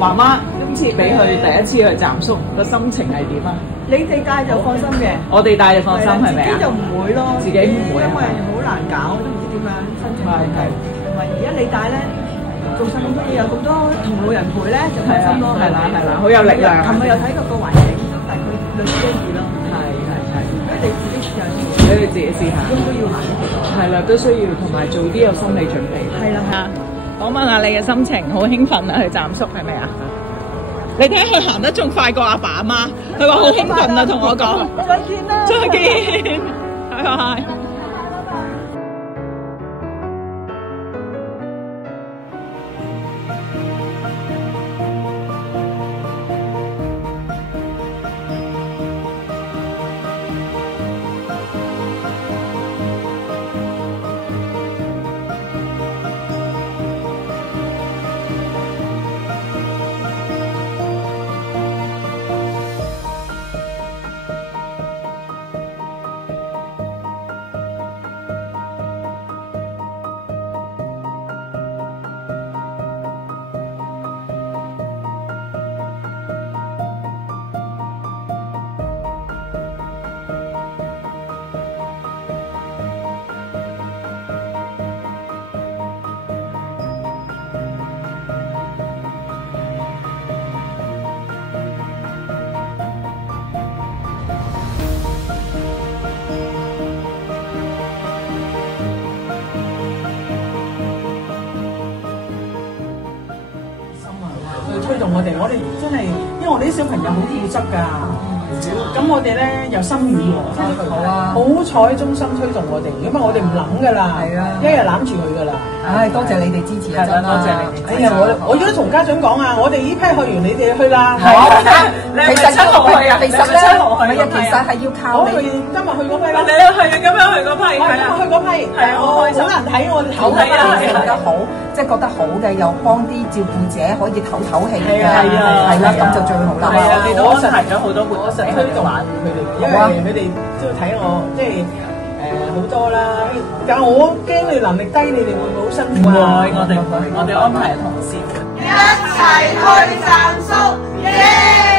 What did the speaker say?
媽媽今次俾佢第一次去暫宿，個心情係點啊？你哋帶就放心嘅，我哋帶就放心係咪啊？自己就唔會咯，自己唔會，因為好難搞，都唔知點樣申請。係。同埋而家你帶咧，做晒咁多嘢，有咁多同路人陪咧，就放心咯。係啦，好有力量。琴日又睇過個環境，都大概類似嘅嘢咯。係。所以你自己試下先。俾你自己試下。應該要行。係啦，都需要同埋做啲有心理準備。係啦。講問下你嘅心情，好興奮啊！去暫宿係咪啊？你睇佢行得仲快過阿爸阿媽，佢話好興奮啊！同我講，再見啦！再見，拜拜。推動我哋真係，因為我哋啲小朋友好固執㗎，咁我哋咧又心軟喎，好彩中心推動我哋，因為我哋唔諗㗎啦，一日攬住佢㗎啦。唉，多謝你哋支持啊！真多謝你哋。哎呀，我都同家長講啊，我哋呢批去完，你哋去啦。其實7號去啊，其實咧，其實係要靠你。今日去嗰批啦。你都去咁樣去嗰批，係啦，去嗰批，係啊，好難睇我哋頭睇啊，做得好，即係覺得好嘅，又幫啲照顧者可以唞氣嘅，係啦，咁就最好啦。係啊，你都安排咗好多活動，我實推動佢哋，因為佢哋都要睇我，即係好多啦。但係我驚你能力低，你哋會唔會好辛苦啊？我哋安排同事一齊去暫宿，耶！